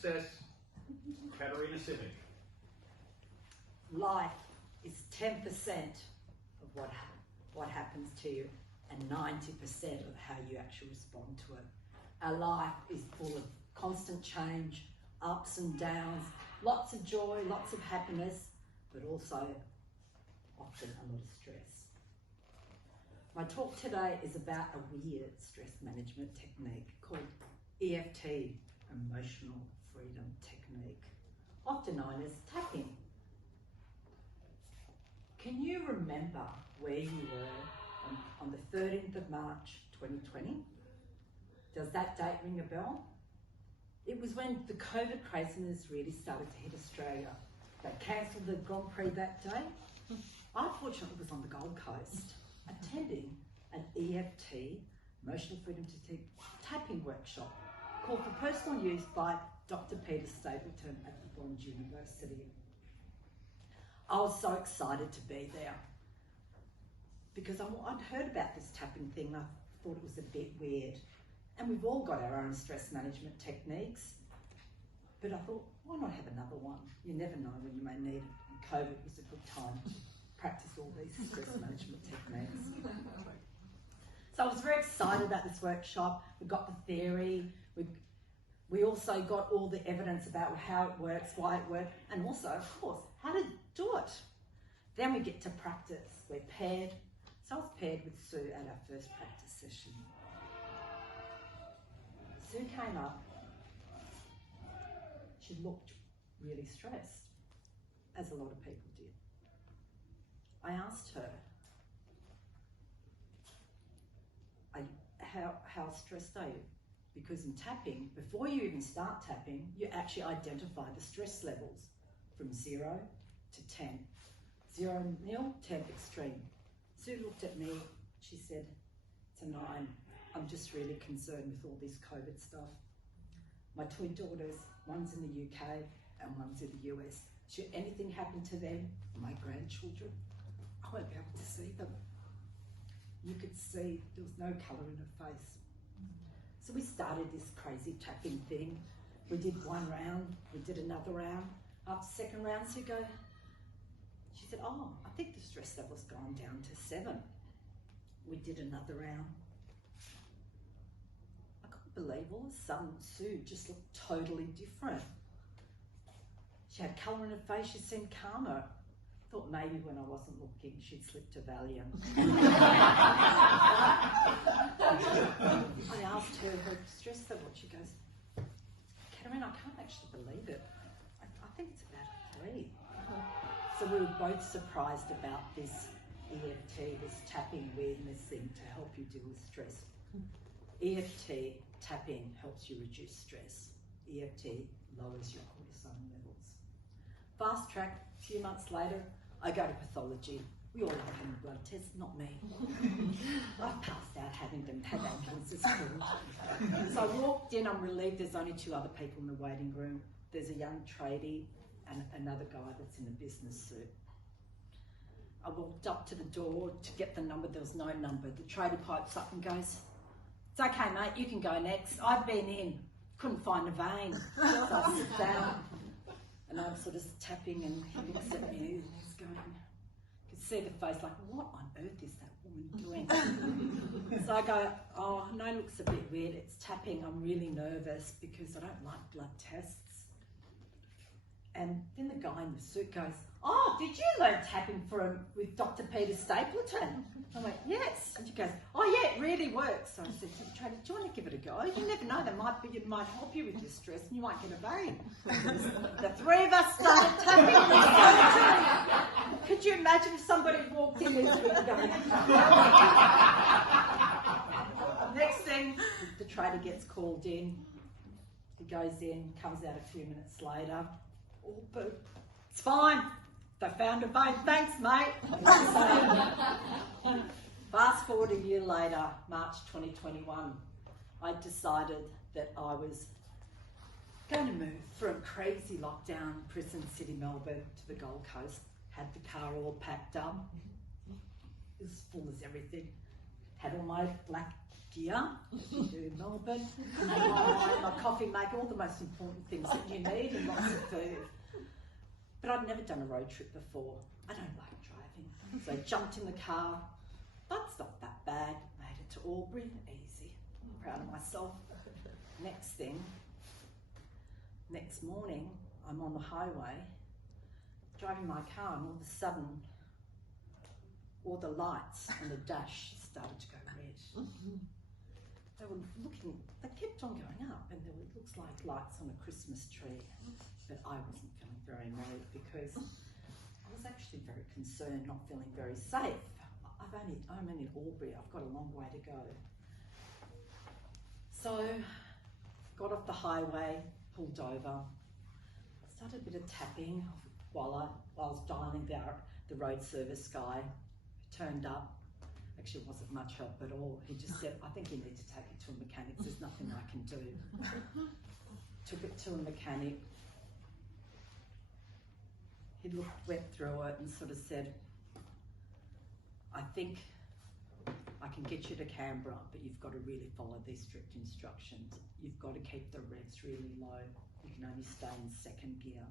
success. Katerina Simic. Life is 10% of what happens to you and 90% of how you actually respond to it. Our life is full of constant change, ups and downs, lots of joy, lots of happiness, but also often a lot of stress. My talk today is about a weird stress management technique called EFT, Emotional Freedom Technique, often known as tapping. Can you remember where you were on the 13th of March 2020? Does that date ring a bell? It was when the COVID craziness really started to hit Australia. They cancelled the Grand Prix that day. I fortunately was on the Gold Coast attending an EFT, Emotional Freedom Technique, tapping workshop called for personal use by Dr. Peter Stapleton at the Bond University. I was so excited to be there because I'd heard about this tapping thing. I thought it was a bit weird. And we've all got our own stress management techniques. But I thought, why not have another one? You never know when you may need it. And COVID was a good time to practice all these stress management techniques. So I was very excited about this workshop. We got the theory. We also got all the evidence about how it works, why it works, and also, of course, how to do it. Then we get to practice. We're paired. So I was paired with Sue at our first practice session. Sue came up. She looked really stressed, as a lot of people did. I asked her, how stressed are you? Because in tapping, before you even start tapping, you actually identify the stress levels from 0 to 10. 0 nil, 10 extreme. Sue looked at me, she said, it's a 9. I'm just really concerned with all this COVID stuff. My twin daughters, one's in the UK and one's in the US. Should anything happen to them, my grandchildren, I won't be able to see them. You could see there was no colour in her face. So we started this crazy tapping thing. We did one round, we did another round. After the second round, she said, oh, I think the stress level's gone down to 7. We did another round. I couldn't believe all of a sudden Sue just looked totally different. She had colour in her face, she seemed calmer. Thought maybe when I wasn't looking, she'd slipped a Valium. I asked her stress level. She goes, Katerina, I can't actually believe it. I think it's about 3. So we were both surprised about this EFT, this tapping weirdness thing to help you deal with stress. EFT tapping helps you reduce stress. EFT lowers your cortisol levels. Fast track, a few months later, I go to pathology. We all have them blood tests, not me. I've passed out having them had ambulances called. So I walked in, I'm relieved there's only 2 other people in the waiting room. There's a young tradie and another guy that's in a business suit. I walked up to the door to get the number, there was no number. The tradie pipes up and goes, it's okay mate, you can go next. I've been in, couldn't find a vein. So I sit down and I'm sort of tapping and he looks at me and he's going, you can see the face like, what on earth is that woman doing? So I go, oh, no, it looks a bit weird. It's tapping. I'm really nervous because I don't like blood tests. And then the guy in the suit goes, oh, did you learn tapping with Dr. Peter Stapleton? I went, yes. And she goes, oh yeah, it really works. So I said to the trader, do you want to give it a go? You never know, it might help you with your stress and you might get a vein. The 3 of us started tapping. Could you imagine if somebody walked in with me going? Next thing, the trader gets called in. He goes in, comes out a few minutes later. Oh, but it's fine. They found a vein. Thanks, mate. Fast forward a year later, March 2021, I decided that I was going to move from crazy lockdown, prison city Melbourne to the Gold Coast. Had the car all packed up. It was full as everything. Had all my black gear, as you do in Melbourne, my coffee maker, all the most important things that you need, and lots of food. But I'd never done a road trip before. I don't like driving. So I jumped in the car. That's not that bad. Made it to Albury, easy. I'm proud of myself. Next morning, I'm on the highway, driving my car, and all of a sudden, all the lights on the dash started to go red. They were looking, they kept on going up, and there were, it looks like lights on a Christmas tree. But I wasn't feeling very merry because I was actually very concerned, not feeling very safe. I'm only in Albury, I've got a long way to go. So, got off the highway, pulled over, started a bit of tapping while I was dialing the road service guy, who turned up. Actually, it wasn't much help at all. He just said, I think you need to take it to a mechanic. There's nothing I can do. Took it to a mechanic. He went through it and sort of said, I think I can get you to Canberra, but you've got to really follow these strict instructions. You've got to keep the revs really low. You can only stay in second gear.